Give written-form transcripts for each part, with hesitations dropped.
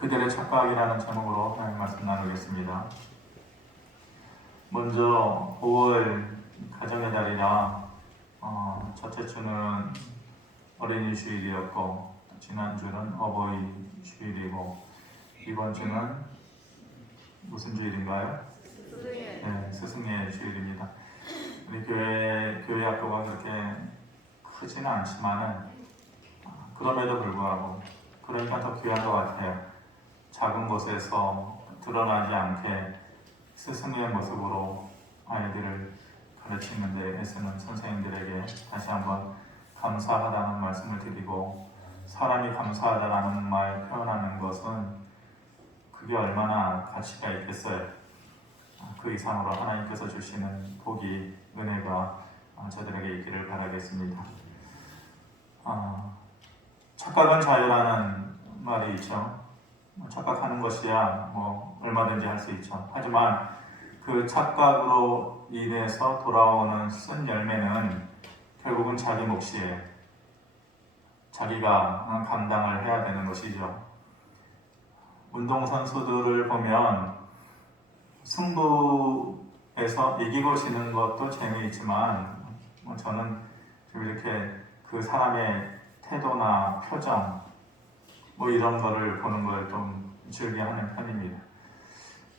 그들의 착각이라는 제목으로 하나님 말씀 나누겠습니다. 먼저 5월 가정의 달이라 첫째 주는 어린이 주일이었고 지난주는 어버이 주일이고 이번 주는 무슨 주일인가요? 네, 스승의 주일입니다. 우리 교회 학교가 그렇게 크지는 않지만은 그럼에도 불구하고 그러니까 더 귀한 것 같아요. 작은 곳에서 드러나지 않게 스승의 모습으로 아이들을 가르치는 데 애쓰는 선생님들에게 다시 한번 감사하다는 말씀을 드리고, 사람이 감사하다라는 말 표현하는 것은 그게 얼마나 가치가 있겠어요. 그 이상으로 하나님께서 주시는 복이, 은혜가 저들에게 있기를 바라겠습니다. 착각은 자유라는 말이 있죠. 착각하는 것이야 얼마든지 할 수 있죠. 하지만 그 착각으로 인해서 돌아오는 쓴 열매는 결국은 자기 몫이에요. 자기가 감당을 해야 되는 것이죠. 운동선수들을 보면 승부에서 이기고 지는 것도 재미있지만 저는 이렇게 그 사람의 태도나 표정 이런 거를 보는 걸 좀 즐겨하는 편입니다.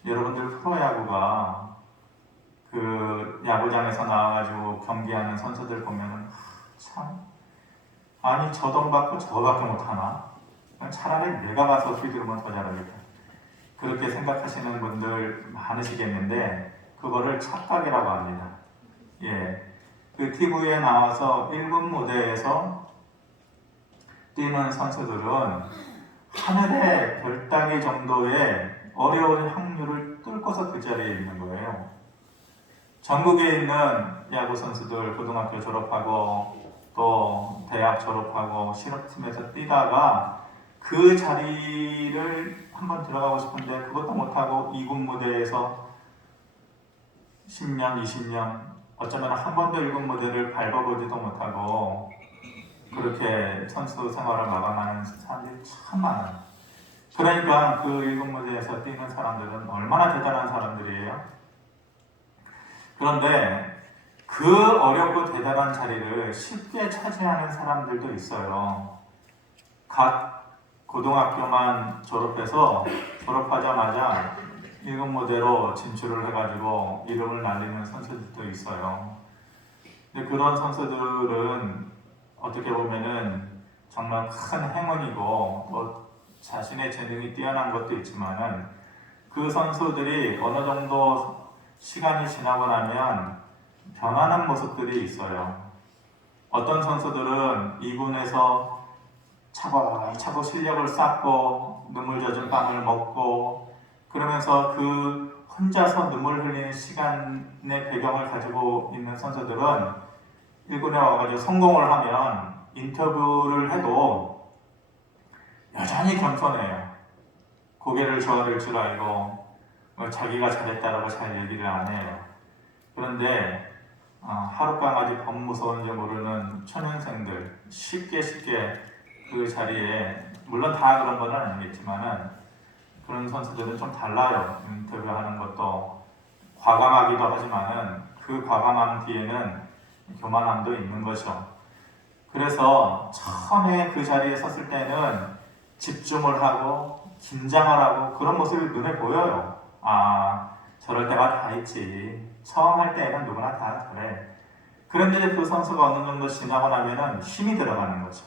여러분들 프로야구가 그 야구장에서 나와가지고 경기하는 선수들 보면은 참, 아니 저 돈 받고 저거밖에 못하나? 차라리 내가 가서 뛰기로만 더 잘하겠다. 그렇게 생각하시는 분들 많으시겠는데 그거를 착각이라고 합니다. 그 TV에 나와서 1군 무대에서 뛰는 선수들은 하늘의 별따기 정도의 어려운 확률을 뚫고서 그 자리에 있는 거예요. 전국에 있는 야구 선수들 고등학교 졸업하고 또 대학 졸업하고 실업팀에서 뛰다가 그 자리를 한번 들어가고 싶은데 그것도 못하고 2군 무대에서 10년, 20년 어쩌면 한 번도 1군 무대를 밟아보지도 못하고 그렇게 선수 생활을 마감하는 사람들이 참 많아요. 그러니까 그 1군 무대에서 뛰는 사람들은 얼마나 대단한 사람들이에요. 그런데 그 어렵고 대단한 자리를 쉽게 차지하는 사람들도 있어요. 각 고등학교만 졸업해서 졸업하자마자 1군 무대로 진출을 해가지고 이름을 날리는 선수들도 있어요. 근데 그런 선수들은 어떻게 보면은 정말 큰 행운이고 또 자신의 재능이 뛰어난 것도 있지만은 그 선수들이 어느 정도 시간이 지나고 나면 변하는 모습들이 있어요. 어떤 선수들은 2군에서 차곡차곡 실력을 쌓고 눈물 젖은 빵을 먹고 그러면서 그 혼자서 눈물 흘리는 시간의 배경을 가지고 있는 선수들은 1군에 와가지고 성공을 하면 인터뷰를 해도 여전히 겸손해요. 고개를 저어들 줄 알고 자기가 잘했다라고 잘 얘기를 안 해요. 그런데 하룻강아지 범 무서운지 모르는 초년생들 쉽게 그 자리에 물론 다 그런 건 아니겠지만은 그런 선수들은 좀 달라요. 인터뷰하는 것도 과감하기도 하지만은 그 과감함 뒤에는 교만함도 있는 거죠. 그래서 처음에 그 자리에 섰을 때는 집중을 하고 긴장을 하고 그런 모습이 눈에 보여요. 저럴 때가 다 있지. 처음 할 때는 누구나 다 그래. 그런데 그 선수가 어느 정도 지나고 나면은 힘이 들어가는 거죠.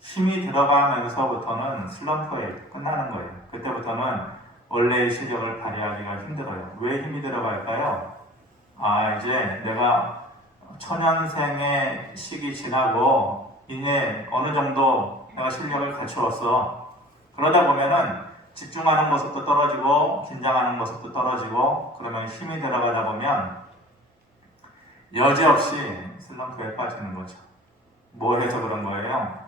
힘이 들어가면서부터는 슬럼프에 끝나는 거예요. 그때부터는 원래의 실력을 발휘하기가 힘들어요. 왜 힘이 들어갈까요? 이제 내가 초년생의 시기 지나고 이제 어느 정도 내가 실력을 갖추었어. 그러다 보면은 집중하는 모습도 떨어지고 긴장하는 모습도 떨어지고 그러면 힘이 들어가다 보면 여지없이 슬럼프에 빠지는 거죠. 뭐 해서 그런 거예요?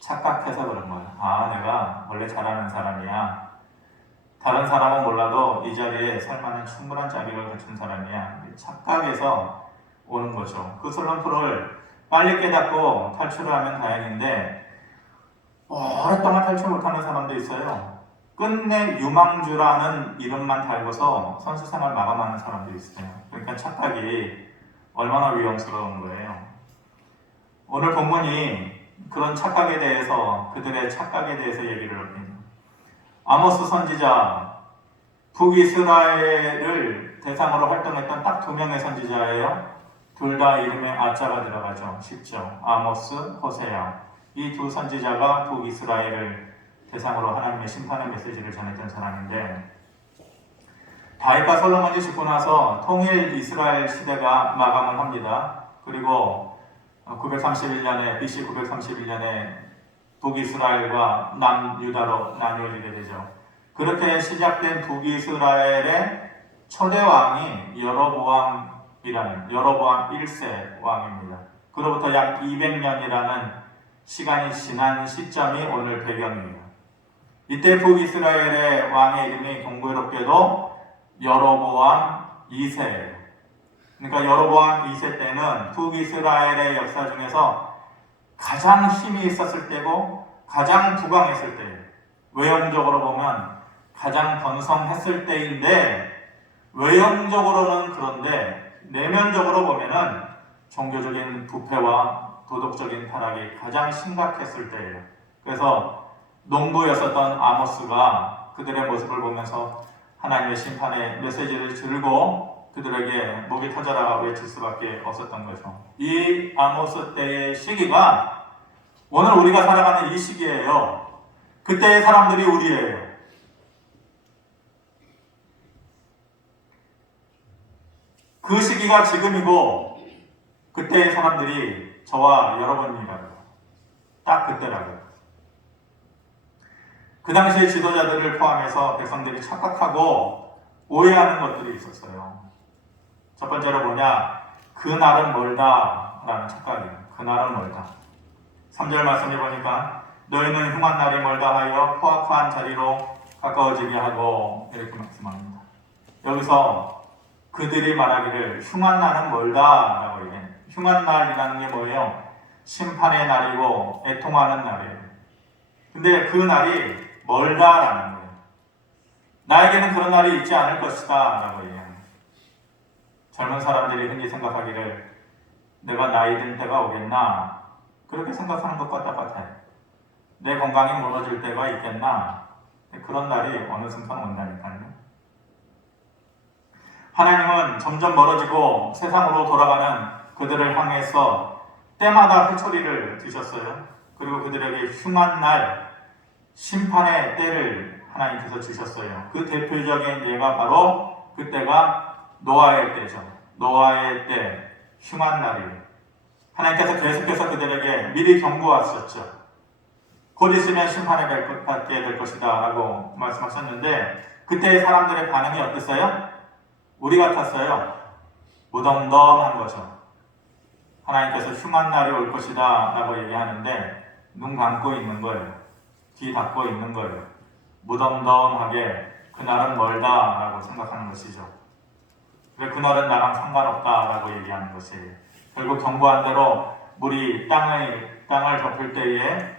착각해서 그런 거예요. 내가 원래 잘하는 사람이야. 다른 사람은 몰라도 이 자리에 살 만한 충분한 자격을 갖춘 사람이야. 착각해서 오는 거죠. 그 슬럼프를 빨리 깨닫고 탈출을 하면 다행인데 오랫동안 탈출 못하는 사람도 있어요. 끝내 유망주라는 이름만 달고서 선수 생활 마감하는 사람도 있어요. 그러니까 착각이 얼마나 위험스러운 거예요. 오늘 본문이 그런 착각에 대해서, 그들의 착각에 대해서 얘기를 합니다. 아모스 선지자, 북이스라엘을 대상으로 활동했던 딱 2명의 선지자예요. 둘 다 이름에 아자가 들어가죠. 쉽죠. 아모스, 호세야. 이 두 선지자가 북이스라엘을 대상으로 하나님의 심판의 메시지를 전했던 사람인데, 다윗과 솔로몬이 죽고 나서 통일 이스라엘 시대가 마감을 합니다. 그리고 931년에 BC 931년에 북이스라엘과 남유다로 나뉘어지게 되죠. 그렇게 시작된 북이스라엘의 초대 왕이 여로보암이라는 여로보암 1세 왕입니다. 그로부터 약 200년이라는 시간이 지난 시점이 오늘 배경이에요. 이때 북이스라엘의 왕의 이름이 공교롭게도 여로보암 2세예요. 그러니까 여로보암 2세 때는 북이스라엘의 역사 중에서 가장 힘이 있었을 때고 가장 부강했을 때예요. 외형적으로 보면 가장 번성했을 때인데, 외형적으로는 그런데 내면적으로 보면은 종교적인 부패와 도덕적인 타락이 가장 심각했을 때예요. 그래서 농부였었던 아모스가 그들의 모습을 보면서 하나님의 심판의 메시지를 들고 그들에게 목이 터져라 외칠 수밖에 없었던 거죠. 이 아모스 때의 시기가 오늘 우리가 살아가는 이 시기예요. 그때의 사람들이 우리예요. 그 시기가 지금이고 그때의 사람들이 저와 여러분이라고. 딱 그때라고. 그 당시의 지도자들을 포함해서 백성들이 착각하고 오해하는 것들이 있었어요. 첫 번째로 뭐냐? 그날은 멀다 라는 착각이에요. 그날은 멀다. 3절 말씀해 보니까 너희는 흉한 날이 멀다 하여 포악한 자리로 가까워지게 하고, 이렇게 말씀합니다. 여기서 그들이 말하기를 흉한 날은 멀다 라고 얘기해요. 흉한 날이라는 게 뭐예요? 심판의 날이고 애통하는 날이에요. 근데 그 날이 멀다라는 거예요. 나에게는 그런 날이 있지 않을 것이다 라고 얘기합니다. 젊은 사람들이 흔히 생각하기를 내가 나이 든 때가 오겠나, 그렇게 생각하는 것과 똑같아요. 내 건강이 무너질 때가 있겠나, 그런 날이 어느 순간 온다니까요. 하나님은 점점 멀어지고 세상으로 돌아가는 그들을 향해서 때마다 회초리를 드셨어요. 그리고 그들에게 흉한 날, 심판의 때를 하나님께서 주셨어요. 그 대표적인 예가 바로 그때가 노아의 때죠. 노아의 때, 흉한 날이에요. 하나님께서 계속해서 그들에게 미리 경고하셨죠. 곧 있으면 심판을 받게 될 것이다 라고 말씀하셨는데, 그때의 사람들의 반응이 어땠어요? 우리 같았어요. 무덤덤한 거죠. 하나님께서 흉한 날이 올 것이다 라고 얘기하는데 눈 감고 있는 거예요. 귀 닫고 있는 거예요. 무덤덤하게 그날은 멀다 라고 생각하는 것이죠. 그래, 그날은 나랑 상관없다 라고 얘기하는 것이에요. 결국 경고한 대로 물이 땅을 덮을 때에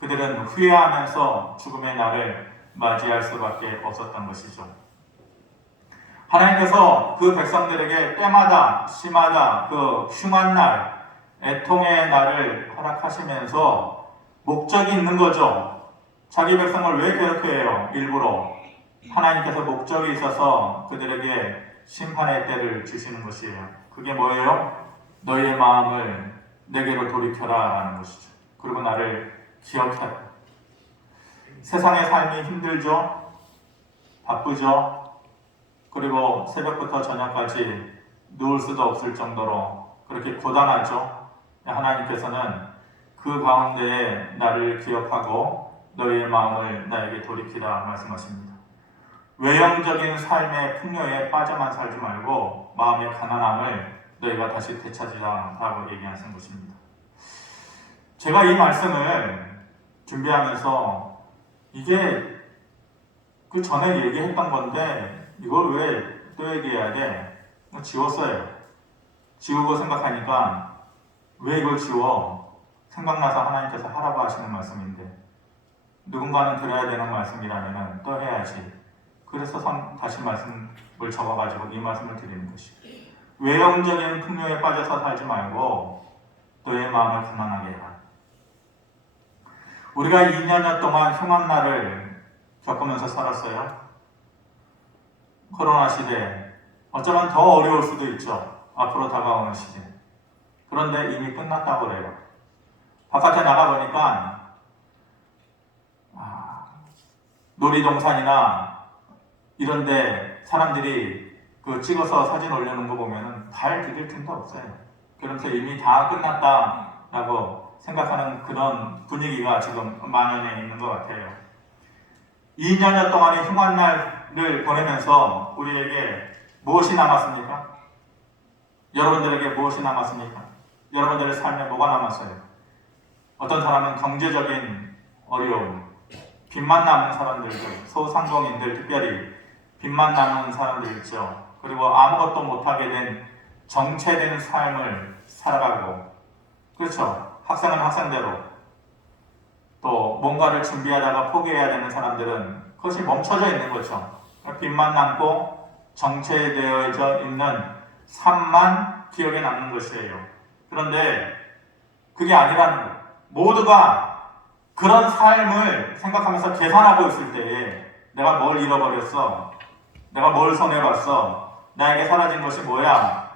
그들은 후회하면서 죽음의 날을 맞이할 수밖에 없었던 것이죠. 하나님께서 그 백성들에게 때마다 시마다 그 흉한 날, 애통의 날을 허락하시면서 목적이 있는 거죠. 자기 백성을 왜 괴롭혀해요? 일부러. 하나님께서 목적이 있어서 그들에게 심판의 때를 주시는 것이에요. 그게 뭐예요? 너희의 마음을 내게로 돌이켜라 하는 것이죠. 그리고 나를 기억해라. 세상의 삶이 힘들죠? 바쁘죠? 그리고 새벽부터 저녁까지 누울 수도 없을 정도로 그렇게 고단하죠? 하나님께서는 그 가운데에 나를 기억하고 너희의 마음을 나에게 돌이키라 말씀하십니다. 외형적인 삶의 풍요에 빠져만 살지 말고 마음의 가난함을 너희가 다시 되찾으라라고 얘기하신 것입니다. 제가 이 말씀을 준비하면서 이게 그 전에 얘기했던 건데 이걸 왜 또 얘기해야 돼? 지웠어요. 지우고 생각하니까 왜 이걸 지워? 생각나서 하나님께서 하라고 하시는 말씀인데 누군가는 들어야 되는 말씀이라면 또 해야지. 그래서 다시 말씀을 적어가지고 이 말씀을 드리는 것이, 외형적인 풍요에 빠져서 살지 말고 너의 마음을 가난하게 해라. 우리가 2년여 동안 흉한 날을 겪으면서 살았어요. 코로나 시대, 어쩌면 더 어려울 수도 있죠. 앞으로 다가오는 시대. 그런데 이미 끝났다고 그래요. 바깥에 나가보니까 놀이동산이나 이런데 사람들이 그 찍어서 사진 올려놓은 거 보면은 발 디딜 틈도 없어요. 그러면서 이미 다 끝났다라고 생각하는 그런 분위기가 지금 만연해 있는 것 같아요. 2년여 동안의 흉한 날을 보내면서 우리에게 무엇이 남았습니까? 여러분들에게 무엇이 남았습니까? 여러분들의 삶에 뭐가 남았어요? 어떤 사람은 경제적인 어려움, 빚만 남은 사람들도, 소상공인들 특별히 빚만 남은 사람들 있죠. 그리고 아무것도 못하게 된 정체된 삶을 살아가고, 그렇죠. 학생은 학생대로, 또 뭔가를 준비하다가 포기해야 되는 사람들은 그것이 멈춰져 있는 거죠. 빚만 남고 정체되어져 있는 삶만 기억에 남는 것이에요. 그런데 그게 아니라는 거예요. 모두가 그런 삶을 생각하면서 계산하고 있을 때에 내가 뭘 잃어버렸어? 내가 뭘 손해봤어? 나에게 사라진 것이 뭐야?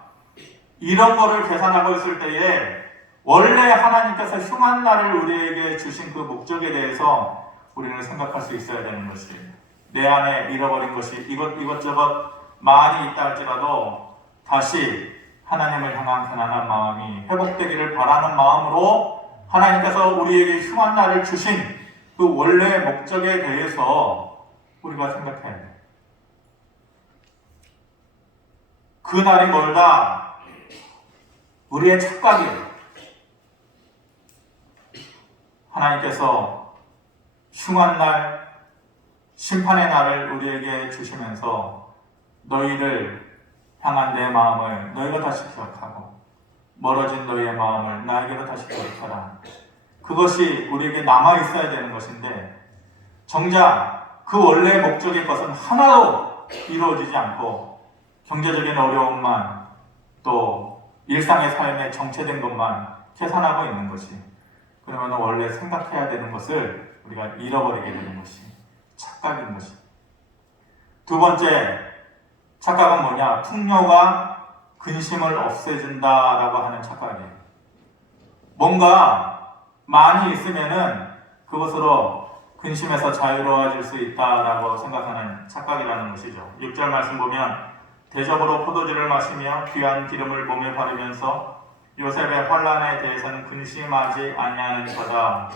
이런 거를 계산하고 있을 때에 원래 하나님께서 흉한 날을 우리에게 주신 그 목적에 대해서 우리는 생각할 수 있어야 되는 것이에요. 내 안에 잃어버린 것이 이것저것 많이 있다 할지라도 다시 하나님을 향한 가난한 마음이 회복되기를 바라는 마음으로 하나님께서 우리에게 흉한 날을 주신 그 원래의 목적에 대해서 우리가 생각해야 돼요. 그 날이 멀다. 우리의 착각이에요. 하나님께서 흉한 날, 심판의 날을 우리에게 주시면서 너희를 향한 내 마음을 너희가 다시 기억하고 멀어진 너희의 마음을 나에게로 다시 돌이켜라. 그것이 우리에게 남아있어야 되는 것인데 정작 그 원래의 목적의 것은 하나도 이루어지지 않고 경제적인 어려움만 또 일상의 삶에 정체된 것만 계산하고 있는 것이, 그러면 원래 생각해야 되는 것을 우리가 잃어버리게 되는 것이 착각인 것이. 두 번째 착각은 뭐냐? 풍요가 근심을 없애준다라고 하는 착각이에요. 뭔가 많이 있으면은 그것으로 근심에서 자유로워질 수 있다라고 생각하는 착각이라는 것이죠. 6절 말씀 보면 대접으로 포도주를 마시며 귀한 기름을 몸에 바르면서 요셉의 환난에 대해서는 근심하지 아니하는 거다.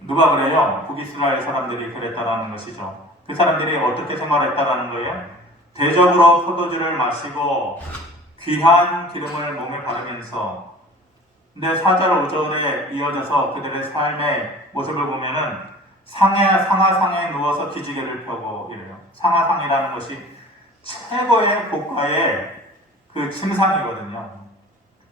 누가 그래요? 북이스라엘 사람들이 그랬다라는 것이죠. 그 사람들이 어떻게 생활했다라는 거예요? 대접으로 포도주를 마시고 귀한 기름을 몸에 바르면서. 근데 4절 5절에 이어져서 그들의 삶의 모습을 보면은 상하상에 누워서 기지개를 펴고 이래요. 상하상이라는 것이 최고의 고가의 그 침상이거든요.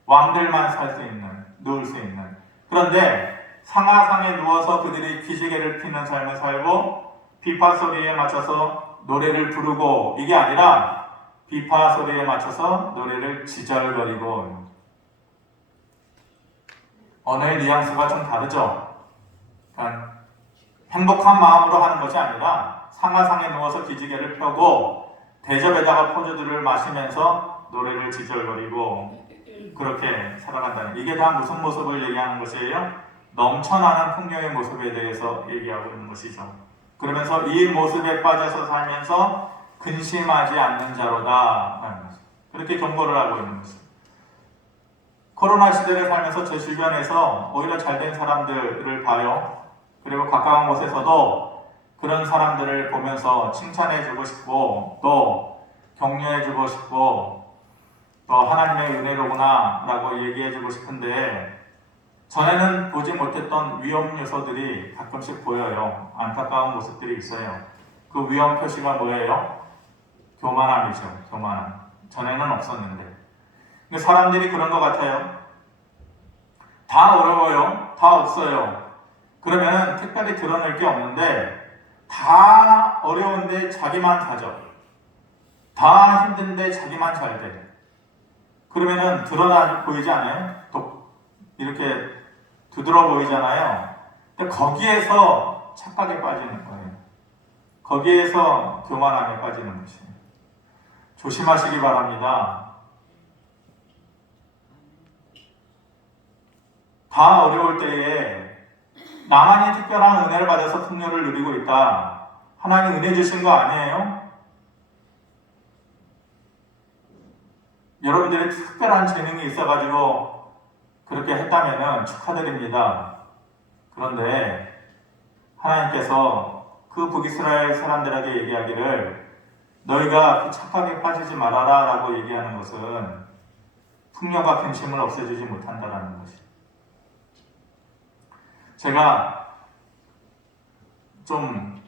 왕들만 살 수 있는, 누울 수 있는. 그런데 상하상에 누워서 그들이 기지개를 피는 삶을 살고 비파 소리에 맞춰서 노래를 부르고, 이게 아니라 비파 소리에 맞춰서 노래를 지절거리고. 언어의 뉘앙스가 좀 다르죠. 그러니까 행복한 마음으로 하는 것이 아니라 상하상에 누워서 기지개를 펴고 대접에다가 포도주를 마시면서 노래를 지절거리고 그렇게 살아간다는, 이게 다 무슨 모습을 얘기하는 것이에요? 넘쳐나는 풍요의 모습에 대해서 얘기하고 있는 것이죠. 그러면서 이 모습에 빠져서 살면서 근심하지 않는 자로다 하는 것이죠. 그렇게 경고를 하고 있는 것이죠. 코로나 시대를 살면서 제 주변에서 오히려 잘된 사람들을 봐요. 그리고 가까운 곳에서도 그런 사람들을 보면서 칭찬해주고 싶고 또 격려해주고 싶고 또 하나님의 은혜로구나 라고 얘기해주고 싶은데, 전에는 보지 못했던 위험 요소들이 가끔씩 보여요. 안타까운 모습들이 있어요. 그 위험 표시가 뭐예요? 교만함이죠. 교만함. 전에는 없었는데. 사람들이 그런 것 같아요. 다 어려워요. 다 없어요. 그러면 특별히 드러낼 게 없는데 다 어려운데 자기만 사죠. 다 힘든데 자기만 잘 돼. 그러면은 드러나 보이지 않아요? 이렇게 두드러 보이잖아요. 근데 거기에서 착각에 빠지는 거예요. 거기에서 교만함에 빠지는 것이에요. 조심하시기 바랍니다. 다 어려울 때에 나만이 특별한 은혜를 받아서 풍요를 누리고 있다. 하나님 은혜 주신 거 아니에요? 여러분들이 특별한 재능이 있어가지고 그렇게 했다면 축하드립니다. 그런데 하나님께서 그 북이스라엘 사람들에게 얘기하기를 너희가 그 착각에 빠지지 말아라 라고 얘기하는 것은 풍요가 근심을 없애주지 못한다라는 것이. 제가 좀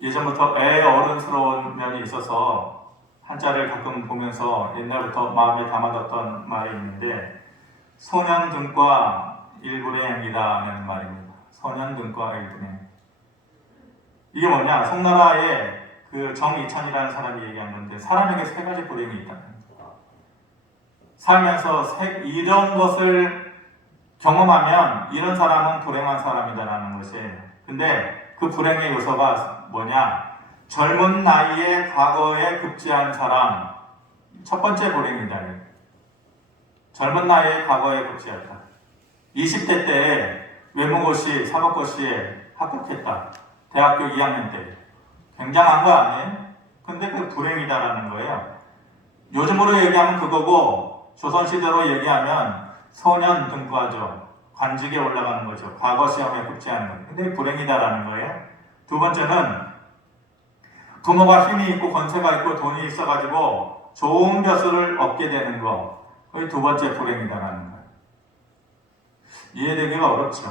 예전부터 어른스러운 면이 있어서 한자를 가끔 보면서 옛날부터 마음에 담아뒀던 말이 있는데 소년등과 일분행이라는 말입니다. 소년등과 일분행. 이게 뭐냐? 송나라의 그 정이찬이라는 사람이 얘기한 건데 사람에게 세 가지 불행이 있다. 살면서 이런 것을 경험하면 이런 사람은 불행한 사람이다라는 것이에요. 근데 그 불행의 요소가 뭐냐? 젊은 나이에 과거에 급제한 사람. 첫 번째 불행이다. 젊은 나이에 과거에 급제했다. 20대 때에 외모고시, 사법고시에 합격했다. 대학교 2학년 때. 굉장한 거 아니에요? 근데 그 불행이다라는 거예요. 요즘으로 얘기하면 그거고 조선시대로 얘기하면 소년 등과죠. 관직에 올라가는 거죠. 과거 시험에 급제하는 거예요. 근데 불행이다라는 거예요. 두 번째는 부모가 힘이 있고 권세가 있고 돈이 있어가지고 좋은 벼슬을 얻게 되는 거. 그게 두 번째 불행이다라는 거예요. 이해되기가 어렵죠.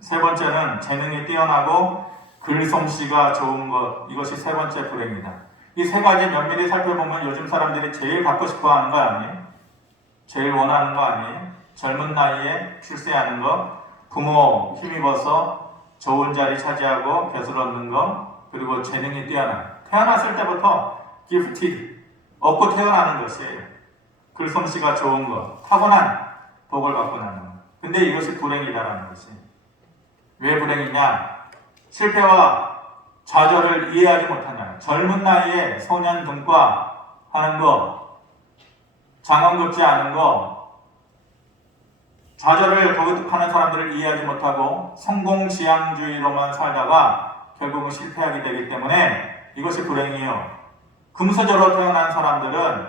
세 번째는 재능이 뛰어나고 글솜씨가 좋은 것. 이것이 세 번째 불행이다. 이 세 가지 면밀히 살펴보면 요즘 사람들이 제일 갖고 싶어 하는 거 아니에요? 제일 원하는 거 아니에요? 젊은 나이에 출세하는 거, 부모 힘입어서 좋은 자리 차지하고 벼슬 얻는 거, 그리고 재능이 뛰어나. 태어났을 때부터 기프티드, 얻고 태어나는 것이에요. 글솜씨가 좋은 거, 타고난 복을 받고 나는 거. 근데 이것이 불행이다라는 것이. 왜 불행이냐? 실패와 좌절을 이해하지 못하냐. 젊은 나이에 소년 등과 하는 거, 장원 긋지 않은 거, 좌절을 거듭하는 사람들을 이해하지 못하고 성공지향주의로만 살다가 결국은 실패하게 되기 때문에 이것이 불행이에요. 금수저로 태어난 사람들은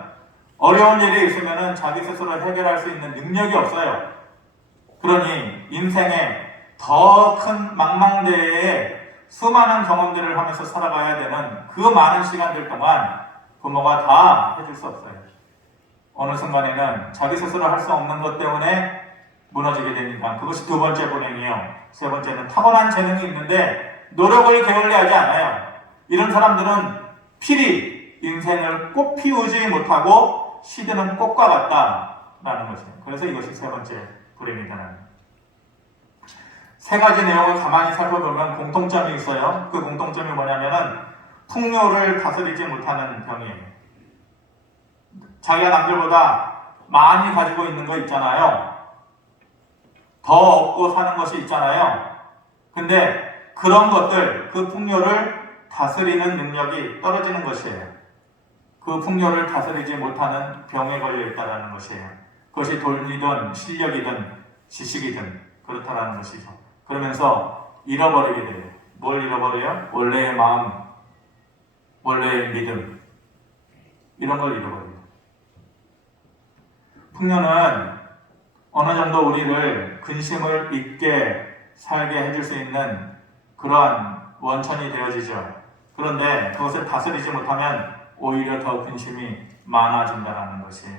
어려운 일이 있으면 자기 스스로 해결할 수 있는 능력이 없어요. 그러니 인생에 더 큰 망망대해에 수많은 경험들을 하면서 살아가야 되는 그 많은 시간들 동안 부모가 다 해줄 수 없어요. 어느 순간에는 자기 스스로 할 수 없는 것 때문에 무너지게 됩니다. 그것이 두 번째 불행이에요. 세 번째는 타고난 재능이 있는데 노력을 게을리하지 않아요. 이런 사람들은 필히 인생을 꽃 피우지 못하고 시드는 꽃과 같다라는 것이에요. 그래서 이것이 세 번째 불행이다라는. 세 가지 내용을 가만히 살펴보면 공통점이 있어요. 그 공통점이 뭐냐면은 풍요를 다스리지 못하는 병이에요. 자기가 남들보다 많이 가지고 있는 거 있잖아요. 더 얻고 사는 것이 있잖아요. 근데 그런 것들, 그 풍요를 다스리는 능력이 떨어지는 것이에요. 그 풍요를 다스리지 못하는 병에 걸려 있다는 것이에요. 그것이 돈이든 실력이든 지식이든 그렇다라는 것이죠. 그러면서 잃어버리게 돼요. 뭘 잃어버려요? 원래의 마음, 원래의 믿음, 이런 걸 잃어버려요. 풍요는 어느 정도 우리를 근심을 잊게 살게 해줄 수 있는 그러한 원천이 되어지죠. 그런데 그것을 다스리지 못하면 오히려 더 근심이 많아진다는 것이에요.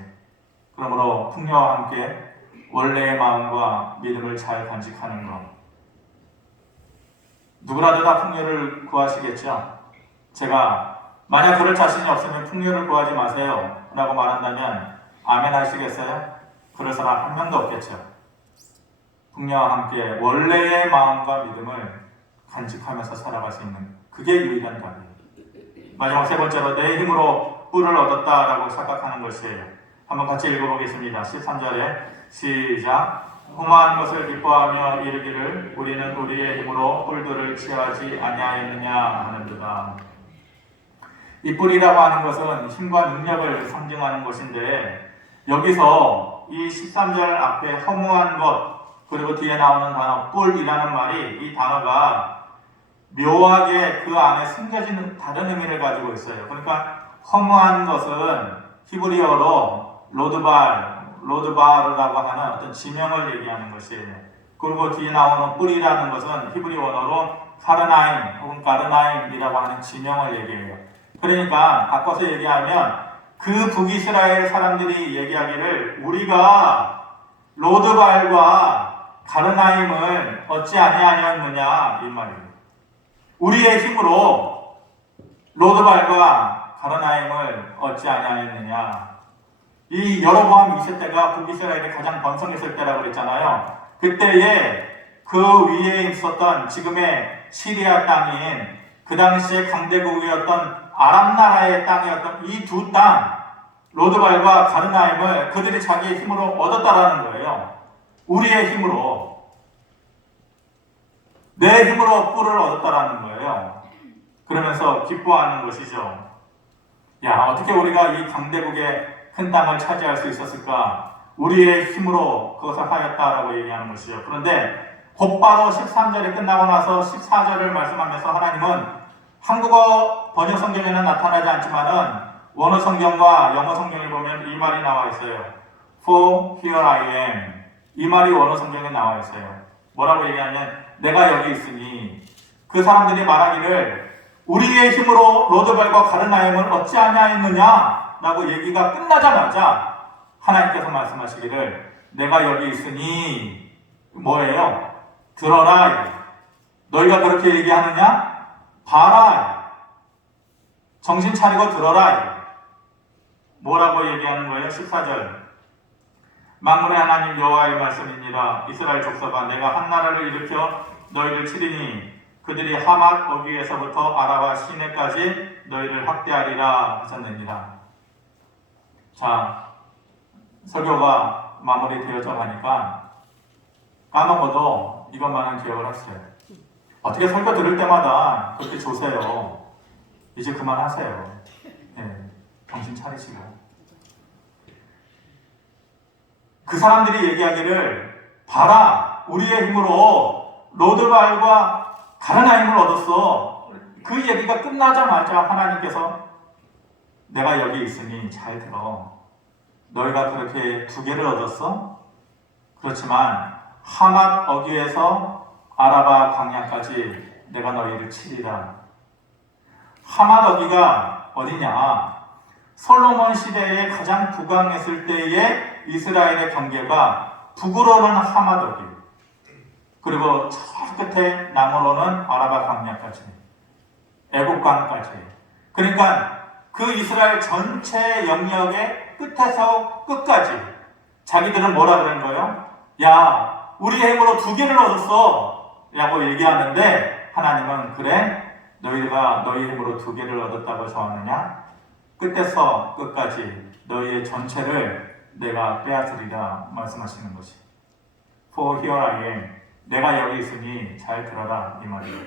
그러므로 풍요와 함께 원래의 마음과 믿음을 잘 간직하는 것. 누구라도 다 풍요를 구하시겠죠. 제가 만약 그럴 자신이 없으면 풍요를 구하지 마세요 라고 말한다면 아멘 하시겠어요? 그럴 사람 한 명도 없겠죠. 풍녀와 함께 원래의 마음과 믿음을 간직하면서 살아갈 수 있는 그게 유일한 답이에요. 마지막 세 번째로 내 힘으로 뿔을 얻었다라고 착각하는 것이에요. 한번 같이 읽어보겠습니다. 13절에 시작. 흠한 것을 기뻐하며 이르기를 우리는 우리의 힘으로 뿔들을 취하지 아니하였느냐 하는도다. 이 뿔이라고 하는 것은 힘과 능력을 상징하는 것인데 여기서 이 13절 앞에 허무한 것 그리고 뒤에 나오는 단어 뿔이라는 말이 이 단어가 묘하게 그 안에 숨겨진 다른 의미를 가지고 있어요. 그러니까 허무한 것은 히브리어로 로드바르라고 하는 어떤 지명을 얘기하는 것이에요. 그리고 뒤에 나오는 뿔이라는 것은 히브리 원어로 카르나임 혹은 가르나임이라고 하는 지명을 얘기해요. 그러니까 바꿔서 얘기하면 그 북이스라엘 사람들이 얘기하기를 우리가 로드발과 가르나임을 얻지 아니하였느냐 이 말이에요. 우리의 힘으로 로드발과 가르나임을 얻지 아니하였느냐. 이 여로보암 2세때가 북이스라엘이 가장 번성했을 때라고 그랬잖아요. 그때에 그 위에 있었던 지금의 시리아 땅인 그 당시에 강대국이었던 아람 나라의 땅이었던 이 두 땅 로드발과 가르나임을 그들이 자기의 힘으로 얻었다라는 거예요. 우리의 힘으로 내 힘으로 뿔을 얻었다라는 거예요. 그러면서 기뻐하는 것이죠. 야, 어떻게 우리가 이 강대국의 큰 땅을 차지할 수 있었을까? 우리의 힘으로 그것을 하였다라고 얘기하는 것이죠. 그런데 곧바로 13절이 끝나고 나서 14절을 말씀하면서 하나님은 한국어 번역 성경에는 나타나지 않지만은 원어 성경과 영어 성경을 보면 이 말이 나와 있어요. For here I am. 이 말이 원어 성경에 나와 있어요. 뭐라고 얘기하면 내가 여기 있으니 그 사람들이 말하기를 우리의 힘으로 로드발과 가르나임을 얻지 아니하였느냐 라고 얘기가 끝나자마자 하나님께서 말씀하시기를 내가 여기 있으니 뭐예요? 들어라. 너희가 그렇게 얘기하느냐? 봐라. 정신 차리고 들어라. 뭐라고 얘기하는 거예요? 14절. 만군의 하나님 여호와의 말씀이니라. 이스라엘 족속아 내가 한 나라를 일으켜 너희를 치리니 그들이 하맛 어귀에서부터 아라바 시내까지 너희를 학대하리라 하셨느니라. 자, 설교가 마무리되어져 가니까 까먹어도 이것만은 기억을 했어요. 어떻게 설교 들을 때마다 그렇게 조세요. 이제 그만하세요. 네, 정신 차리시고. 그 사람들이 얘기하기를 봐라 우리의 힘으로 로드발과 가르나임을 얻었어. 그 얘기가 끝나자마자 하나님께서 내가 여기 있으니 잘 들어. 너희가 그렇게 두 개를 얻었어? 그렇지만 하맛 어귀에서 아라바 광야까지 내가 너희를 치리라. 하맛 어귀가 어디냐? 솔로몬 시대에 가장 부강했을 때의 이스라엘의 경계가 북으로는 하맛 어귀, 그리고 저 끝에 남으로는 아라바 광야까지, 애국강까지. 그러니까 그 이스라엘 전체 영역의 끝에서 끝까지 자기들은 뭐라 그런 거예요? 야, 우리의 힘으로 두 개를 얻었어 라고 얘기하는데 하나님은 그래? 너희가 너희 힘으로 두 개를 얻었다고 좋아하느냐? 끝에서 끝까지 너희의 전체를 내가 빼앗으리라 말씀하시는 것이. For here I am. 내가 여기 있으니 잘 들어라 이 말이에요.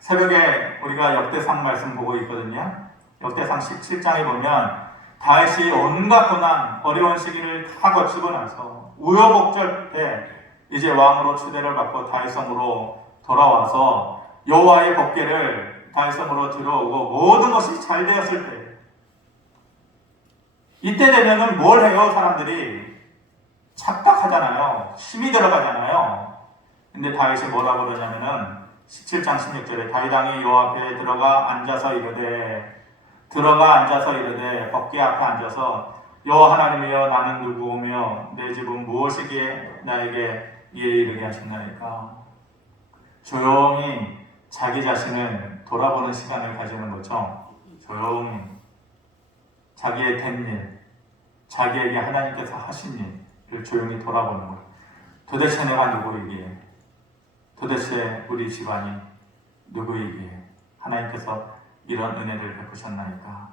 새벽에 우리가 역대상 말씀 보고 있거든요. 역대상 17장에 보면 다윗이 온갖 고난, 어려운 시기를 다 거치고 나서 우여곡절 때 이제 왕으로 초대를 받고 다윗성으로 돌아와서 여호와의 법궤를 다윗성으로 들어오고 모든 것이 잘 되었을 때, 이때 되면은 뭘 해요? 사람들이 착각하잖아요. 힘이 들어가잖아요. 근데 다윗이 뭐라고 그러냐면은 17장 16절에 다윗 왕이 여호와 앞에 들어가 앉아서 이르되 법궤 앞에 앉아서 여호와 하나님이여 나는 누구오며 내 집은 무엇이기에 나에게 이에 이르게 하셨나이까. 조용히 자기 자신을 돌아보는 시간을 가지는 거죠. 조용히 자기의 된 일, 자기에게 하나님께서 하신 일을 조용히 돌아보는 거예요. 도대체 내가 누구이기에, 도대체 우리 집안이 누구이기에 하나님께서 이런 은혜를 베푸셨나이까.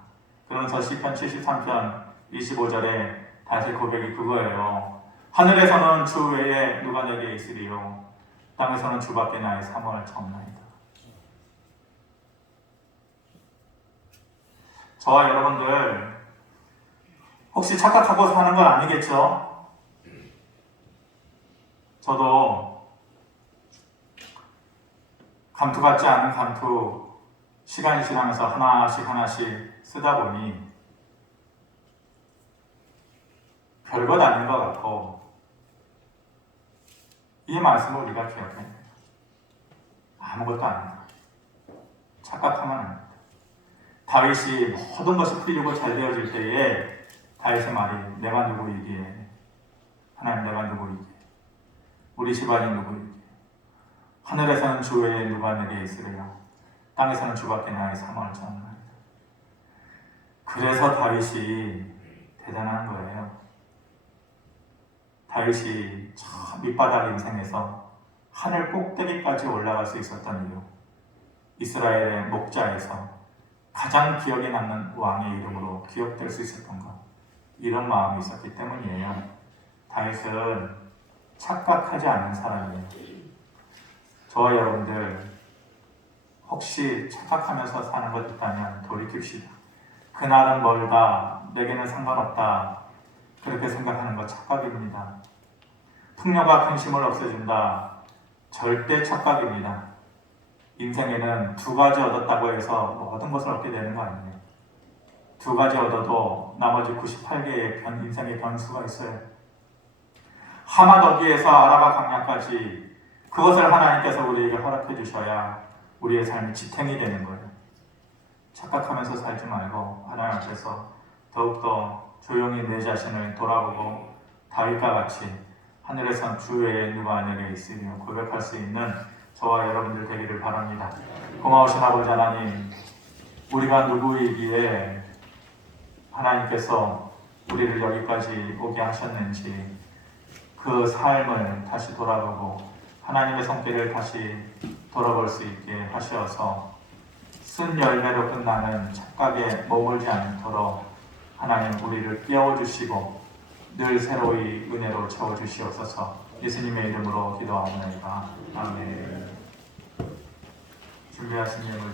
그러면서 시편 73편 25절에 다시 고백이 그거예요. 하늘에서는 주 외에 누가 내게 있으리요, 땅에서는 주밖에 나의 사모할 자 없나이다. 저와 여러분들 혹시 착각하고 사는 건 아니겠죠? 저도 감투 같지 않은 감투 시간이 지나면서 하나씩 쓰다 보니 별것 아닌 것 같고, 이 말씀을 우리가 기억해야 돼요. 아무것도 아닙니다. 착각하면 안 됩니다. 다윗이 모든 것이 풀리고 잘 되어질 때에 다윗의 말이 내가 누구이기에, 하나님 내가 누구이기에, 우리 집안이 누구이기에, 하늘에서는 주 외에 누가 내게 있으리요, 땅에서는 주밖에 나의 사모할 자 없나이다. 그래서 다윗이 대단한 거예요. 다윗이 저 밑바닥 인생에서 하늘 꼭대기까지 올라갈 수 있었던 이유, 이스라엘의 목자에서 가장 기억에 남는 왕의 이름으로 기억될 수 있었던 것, 이런 마음이 있었기 때문이에요. 다윗은 착각하지 않는 사람이에요. 저와 여러분들 혹시 착각하면서 사는 것 있다면 돌이킵시다. 그날은 멀다, 내게는 상관없다, 그렇게 생각하는 것 착각입니다. 풍요가 근심을 없애준다, 절대 착각입니다. 인생에는 두 가지 얻었다고 해서 모든 것을 얻게 되는 거 아니에요. 두 가지 얻어도 나머지 98개의 인생의 변수가 있어요. 하마더기에서 아라바 강야까지 그것을 하나님께서 우리에게 허락해 주셔야 우리의 삶이 지탱이 되는 거예요. 착각하면서 살지 말고 하나님 앞에서 더욱더 조용히 내 자신을 돌아보고 다윗과 같이 하늘에선 주 외에 누가 내게 있으며 고백할 수 있는 저와 여러분들 되기를 바랍니다. 고마우신 아버지 하나님, 우리가 누구이기에 하나님께서 우리를 여기까지 오게 하셨는지 그 삶을 다시 돌아보고 하나님의 손길을 다시 돌아볼 수 있게 하셔서 쓴 열매로 끝나는 착각에 머물지 않도록 하나님 우리를 깨워주시고 늘 새로이 은혜로 채워주시옵소서. 예수님의 이름으로 기도하옵나이다. 아멘. 준비하신 예물